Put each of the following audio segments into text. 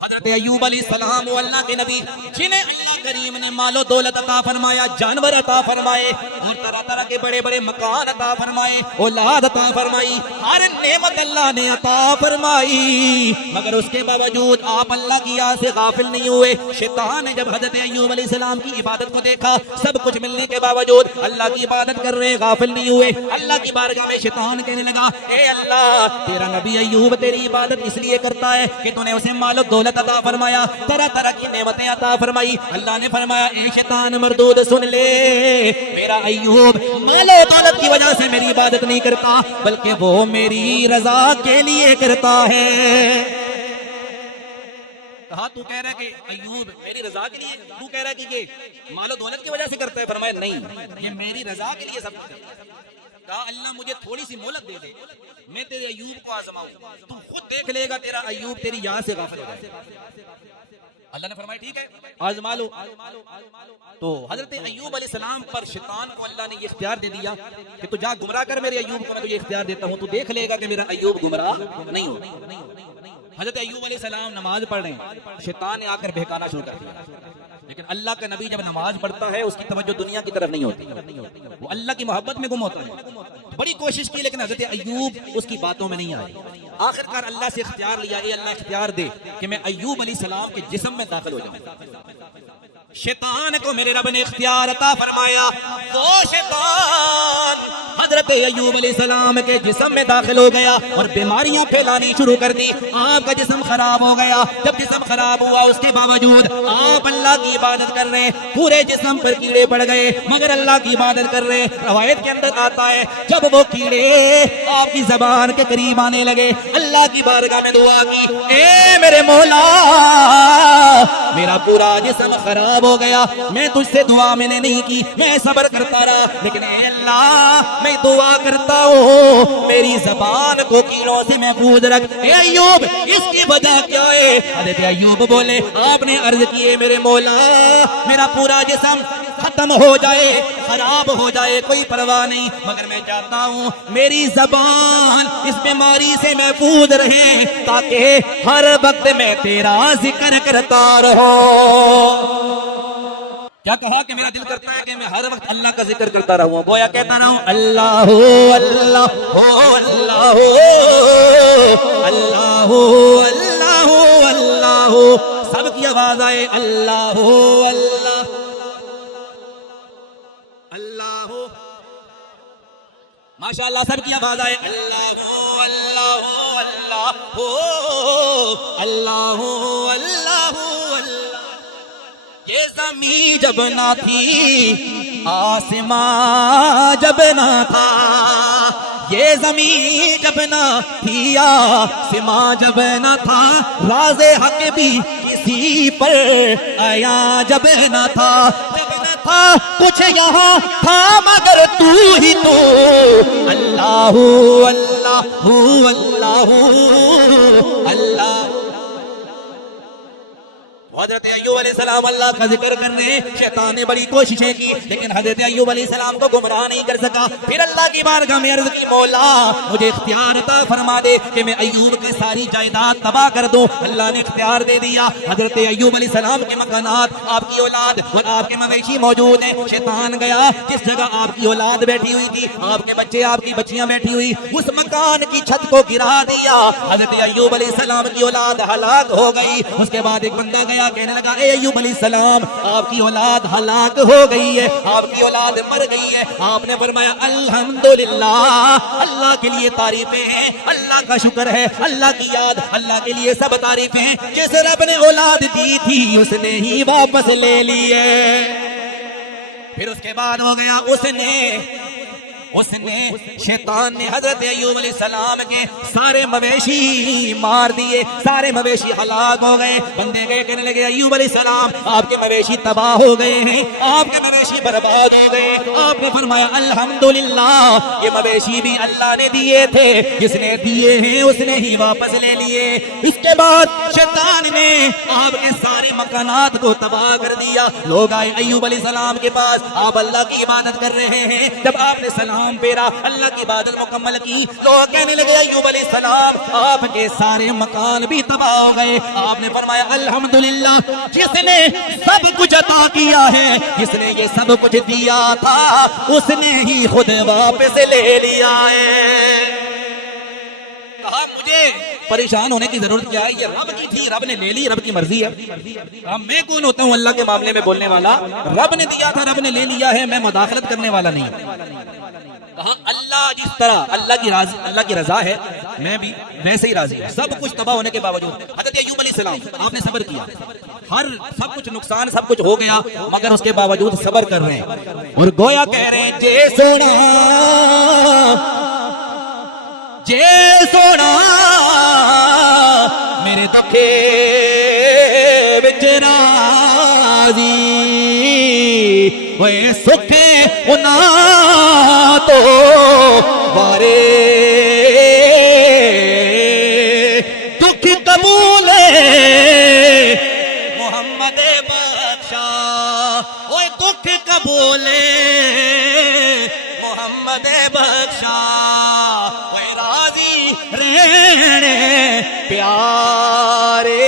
حضرت ایوب علیہ السلام وہ اللہ کے نبی جنہیں اللہ کریم نے مال و دولت عطا فرمایا، جانور عطا فرمائے اور طرح طرح کے بڑے بڑے مکان عطا فرمائے، اولاد عطا فرمائی، ہر نعمت اللہ نے عطا فرمائی، مگر اس کے باوجود آپ اللہ کی یاد سے غافل نہیں ہوئے۔ شیطان نے جب حضرت ایوب علیہ السلام کی عبادت کو دیکھا، سب کچھ ملنے کے باوجود اللہ کی عبادت کر رہے، غافل نہیں ہوئے۔ اللہ کی بارگاہ میں شیطان کہنے لگا، اے اللہ، تیرا نبی ایوب تیری عبادت اس لیے کرتا ہے کہ تو نے اسے مال و دولت عطا فرمایا، طرح طرح کی نعمتیں عطا فرمائی۔ اللہ نے فرمایا، اے شیطان مردود، سن لے، میرا ایوب مال و دولت کی وجہ سے میری عبادت نہیں کرتا، بلکہ وہ میری رضا کے لیے کرتا ہے۔ کہا تو کہہ رہا ہے کہ ایوب میری رضا کے لیے، تو کہہ رہا ہے کہ یہ مال و دولت کی وجہ سے کرتا ہے؟ فرمایا نہیں، یہ میری رضا کے لیے سب کچھ کرتا ہے۔ کہا اللہ مجھے تھوڑی سی مہلت دے دے، میں تیرے ایوب کو آزماؤں، تو خود دیکھ لے گا تیرا ایوب تیری یاد سے غافل ہو جائے۔ اللہ نے فرمایا ٹھیک ہے، آزما لو۔ تو حضرت ایوب علیہ السلام پر شیطان کو اللہ نے یہ اختیار دے دیا کہ تو جا گمراہ کر میرے ایوب کو، میں تجھے اختیار دیتا ہوں، تو دیکھ لے گا کہ میرا ایوب گمراہ نہیں ہو۔ حضرت ایوب علیہ السلام نماز پڑھ رہے ہیں، شیطان نے آ کر بہکانا شروع کر دیا، لیکن اللہ کا نبی جب نماز پڑھتا ہے اس کی توجہ دنیا کی طرف نہیں ہوتی، وہ اللہ کی محبت میں گم ہوتا ہے۔ بڑی کوشش کی لیکن حضرت ایوب اس کی باتوں میں نہیں آئے۔ آخر کار اللہ سے اختیار لیا، اے اللہ اختیار دے کہ میں ایوب علیہ السلام کے جسم میں داخل ہو جاؤں۔ شیطان کو میرے رب نے اختیار عطا فرمایا، وہ شیطان حضرت ایوب علیہ السلام کے جسم میں داخل ہو گیا اور بیماریاں پھیلانی شروع کر دی۔ آپ کا جسم خراب ہو گیا۔ جب جسم خراب ہوا اس کے باوجود آپ اللہ کی عبادت کر رہے، پورے جسم پر کیڑے پڑ گئے مگر اللہ کی عبادت کر رہے۔ روایت کے اندر آتا ہے جب وہ کیڑے آپ کی زبان کے قریب آنے لگے، اللہ کی بارگاہ میں دعا کی، اے میرے مولا، میرا پورا جسم خراب ہو گیا، میں تجھ سے دعا میں نے نہیں کی، میں صبر کرتا رہا، لیکن اے اللہ میں دعا کرتا ہوں میری زبان کو کیڑوں سے محفوظ رکھ۔ اے ایوب اس کی وجہ کیا ہے؟ حضرت ایوب بولے، آپ نے عرض کیے میرے مولا میرا پورا جسم ختم ہو جائے، خراب ہو جائے، کوئی پرواہ نہیں، مگر میں چاہتا ہوں میری زبان اس بیماری سے محفوظ رہے تاکہ ہر وقت میں تیرا ذکر کرتا رہوں۔ کیا کہا کہ میرا دل کرتا ہے کہ میں ہر وقت اللہ کا ذکر کرتا رہوں، گویا کہتا رہوں اللہ اللہ اللہ اللہ اللہ اللہ، سب کی آواز آئے اللہ اللہ اللہ، ماشاءاللہ سب کی آواز آئے اللہ اللہ اللہ اللہ اللہ۔ یہ زمین جب نہ تھی، آسمان جب نہ تھا، یہ زمین جب نہ تھی، آسمان جب نہ تھا، راز حق بھی کسی پر آیا جب نہ تھا، جب نہ تھا کچھ یہاں تھا مگر تو ہی تو، اللہ اللہ اللہ اللہ۔ حضرت ایوب علیہ السلام اللہ کا ذکر کرنے، شیطان نے بڑی کوششیں کی لیکن حضرت ایوب علیہ السلام کو گمراہ نہیں کر سکا۔ پھر اللہ کی بارگاہ میں عرض کی، مولا مجھے اختیار عطا فرما دے کہ میں ایوب کی ساری جائیداد تباہ کر دوں۔ اللہ نے اختیار دے دیا۔ حضرت ایوب علیہ السلام کے مکانات، آپ کی اولاد اور آپ کے مویشی موجود ہیں۔ شیطان گیا جس جگہ آپ کی اولاد بیٹھی ہوئی تھی، آپ کے بچے، آپ کی بچیاں بیٹھی ہوئی، اس مکان کی چھت کو گرا دیا۔ حضرت ایوب علیہ السلام کی اولاد ہلاک ہو گئی۔ اس کے بعد ایک بندہ گیا، کہنے لگا، اے ایوب علیہ السلام آپ کی اولاد ہلاک ہو گئی ہے، آپ کی اولاد مر گئی ہے۔ آپ نے فرمایا الحمدللہ، اللہ کے لیے تعریفیں ہیں، اللہ کا شکر ہے، اللہ کی یاد، اللہ کے لیے سب تعریفیں ہیں۔ جس رب نے اولاد دی تھی اس نے ہی واپس لے لی ہے۔ پھر اس کے بعد ہو گیا، اس نے شیطان نے حضرت ایوب علیہ السلام کے سارے مویشی مار دیے، سارے مویشی ہلاک ہو گئے۔ بندے گئے کہنے لگے، ایوب علیہ السلام آپ کے مویشی تباہ ہو گئے ہیں، آپ کے مویشی برباد ہو گئے۔ آپ نے فرمایا الحمدللہ، یہ مویشی بھی اللہ نے دیے تھے، جس نے دیے ہیں اس نے ہی واپس لے لیے۔ اس کے بعد شیطان نے آپ کے سارے مکانات کو تباہ کر دیا۔ لوگ آئے ایوب علیہ السلام کے پاس، آپ اللہ کی عبادت کر رہے ہیں، جب آپ نے سلام سلام پھیرا, اللہ کی عبادت مکمل کی. لوگ کہنے لگے ایوب علیہ السلام آپ کے سارے مکان بھی تباہ ہو گئے. آپ نے فرمایا الحمدللہ, جس نے سب کچھ عطا کیا ہے, جس نے یہ سب کچھ دیا تھا, اس نے ہی خود واپس لے لیا ہے. کہا مجھے پریشان ہونے کی ضرورت کیا ہے, یہ رب کی تھی, رب نے لے لی, رب کی مرضی ہے. کہا میں کون ہوتا ہوں اللہ کے معاملے میں بولنے والا, رب نے دیا تھا, رب نے لے لیا ہے, میں مداخلت کرنے والا نہیں. کہا اللہ جس طرح اللہ کی رضا ہے, میں بھی ویسے ہی راضی ہوں. سب کچھ تباہ ہونے کے باوجود حضرت ایوب علیہ السلام آپ نے صبر کیا, سب کچھ نقصان سب کچھ ہو گیا, مگر اس کے باوجود صبر کر رہے ہیں. اور گویا کہہ رہے ہیں جے سونا میرے دکھے وچ راضی, وے سکھے انہاں تو بارے دکھ قبول محمد بخشا, اوے دکھ قبول محمد بخشا, رہنے پیارے.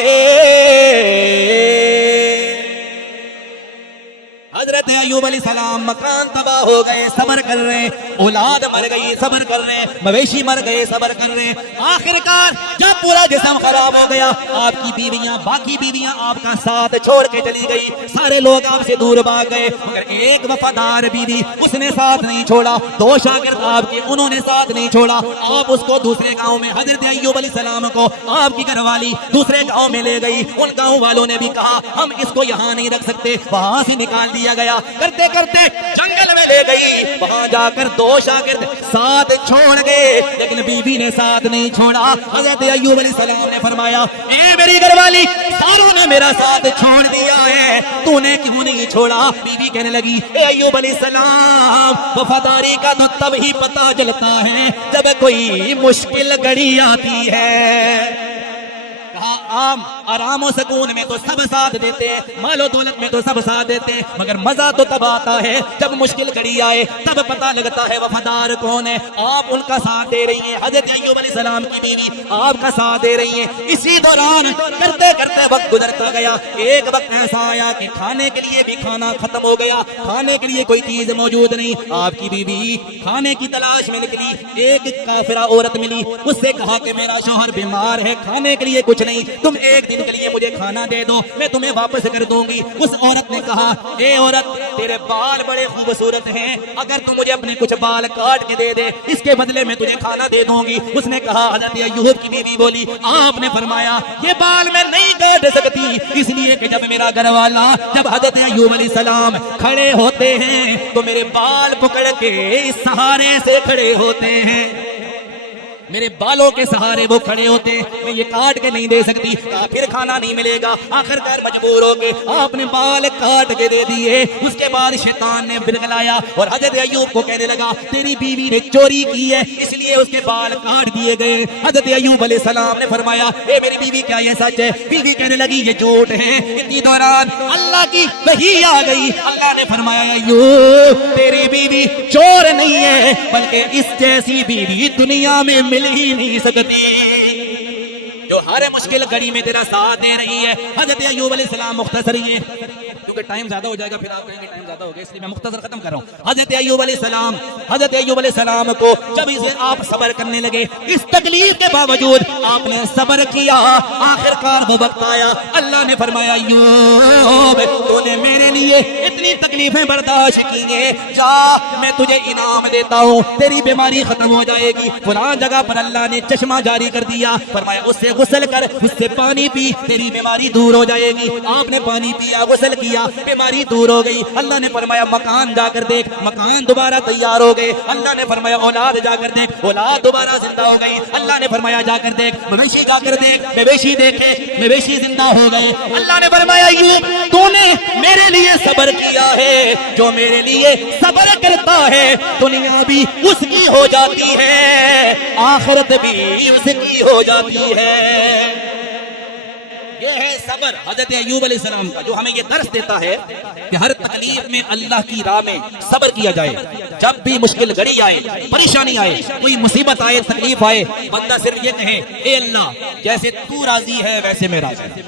حضرت ایوب علیہ السلام مکان تباہ ہو گئے, صبر کر رہے ہیں, اولاد مر گئی صبر کر رہے ہیں, مویشی مر گئے صبر کر رہے ہیں. آخرکار جب پورا جسم خراب ہو گیا, آپ کی بیویاں, باقی بیویاں آپ کا ساتھ چھوڑ کے چلی گئی, سارے لوگ آپ سے دور بھاگ گئے, مگر ایک وفادار بیوی اس نے ساتھ نہیں چھوڑا. 2 شاگرد آپ کے, انہوں نے ساتھ نہیں چھوڑا. آپ اس کو دوسرے گاؤں میں, حضرت ایوب علیہ السلام کو آپ کی گھر والی دوسرے گاؤں میں لے گئی. ان گاؤں والوں نے بھی کہا ہم اس کو یہاں نہیں رکھ سکتے, وہاں سے نکال دیا گیا. کرتے کرتے جنگل میں لے گئی, وہاں جا کر 2 شاگرد ساتھ چھوڑ گئے, لیکن بیوی نے ساتھ نہیں چھوڑا. حضرت ایوب علیہ السلام نے فرمایا اے میری گھر والی, ساروں نے میرا ساتھ چھوڑ دیا ہے, تو نے کیوں نہیں چھوڑا؟ بیوی کہنے لگی اے ایوب علیہ السلام, وفاداری کا تو تب ہی پتہ چلتا ہے جب کوئی مشکل گھڑی آتی ہے. عام آرام و سکون میں تو سب ساتھ دیتے ہیں, مال و دولت میں تو سب ساتھ دیتے ہیں, مگر مزہ تو تب آتا ہے جب مشکل گھڑی آئے, تب پتہ لگتا ہے وفادار کون ہے. آپ ان کا ساتھ دے رہی ہیں, حضرت ایوب علیہ السلام کی بیوی آپ کا ساتھ دے رہی ہیں. اسی دوران کرتے کرتے وقت گزرتا گیا. ایک وقت ایسا آیا کہ کھانے کے لیے بھی کھانا ختم ہو گیا, کھانے کے لیے کوئی چیز موجود نہیں. آپ کی بیوی کھانے کی تلاش میں نکلی, ایک کافرہ عورت ملی, اس سے کہا کہ میرا شوہر بیمار ہے, کھانے کے لیے کچھ نہیں, تم ایک دن کے لیے مجھے کھانا دے دو, میں تمہیں واپس کر دوں گی. اس عورت نے کہا اے عورت, تیرے بال بڑے خوبصورت ہیں, اگر تم مجھے اپنے کچھ بال کاٹ کے دے دے, اس کے بدلے میں تجھے کھانا دے دوں گی. اس نے کہا, حضرت ایوب کی بیوی بولی, آپ نے فرمایا یہ بال میں نہیں کاٹ سکتی, اس لیے کہ جب میرا گھر والا, جب حضرت ایوب علیہ السلام کھڑے ہوتے ہیں تو میرے بال پکڑ کے اس سہارے سے کھڑے ہوتے ہیں, میرے بالوں کے سہارے وہ کھڑے ہوتے, میں یہ کاٹ کے نہیں دے سکتی. پھر کھانا نہیں ملے گا. آخر کار مجبور ہو کے آپ نے بال کاٹ کے دے دیے. اس کے بعد شیطان نے بلغلایا اور حضرت ایوب کو کہنے لگا تیری بیوی نے چوری کی ہے, اس لیے اس کے بال کاٹ دیے گئے. حضرت ایوب علیہ السلام نے فرمایا اے میری بیوی کیا یہ سچ ہے؟ بیوی کہنے لگی یہ جھوٹ ہے. اسی دوران اللہ کی وحی آ گئی. اللہ نے فرمایا ایوب تیری بیوی چور نہیں ہے, بلکہ اس جیسی بیوی دنیا میں مل ہی نہیں سکتی, جو ہر مشکل گھڑی میں تیرا ساتھ دے رہی ہے. حضرت ایوب علیہ السلام مختصر ہی ہے کیونکہ ٹائم زیادہ ہو جائے گا, پھر آپ کہیں گے ٹائم زیادہ ہو گیا, اس لیے میں مختصر ختم کر رہا ہوں. حضرت ایوب علیہ السلام کو جب اسے آپ صبر کرنے لگے, اس تکلیف کے باوجود آپ نے صبر کیا. آخرکار وہ وقت آیا, اللہ نے فرمایا ایوب تو نے میرے لیے اتنی تکلیفیں برداشت کی ہیں, جا میں تجھے انعام دیتا ہوں, تیری بیماری ختم ہو جائے گی. فلان جگہ پر اللہ نے چشمہ جاری کر دیا, فرمایا اس سے غسل کر, اس سے پانی پی, تیری بیماری دور ہو جائے گی. آپ نے پانی پیا, غسل کیا, بیماری دور ہو گئی. اللہ نے فرمایا مکان جا کر دیکھ, مکان دوبارہ تیار ہو گئے. اللہ نے فرمایا اولاد جا کر دیکھ, اولاد دوبارہ زندہ ہو گئی. اللہ نے فرمایا جا کر دیکھ, مویشی جا کر دیکھ, مویشی دیکھے, مویشی زندہ ہو گئے. اللہ نے فرمایا ایوب تو نے میرے لیے صبر کیا ہے, جو میرے لیے صبر کرتا ہے دنیا بھی اس کی ہو جاتی ہے, آخرت بھی اس کی ہو جاتی ہے. یہ ہے صبر حضرت ایوب علیہ السلام کا، جو ہمیں یہ درس دیتا ہے کہ ہر تکلیف میں اللہ کی راہ میں صبر کیا جائے. جب بھی مشکل گھڑی آئے، پریشانی آئے، کوئی مصیبت آئے، تکلیف آئے، بندہ صرف یہ کہے اے اللہ جیسے تو راضی ہے ویسے میں راضی.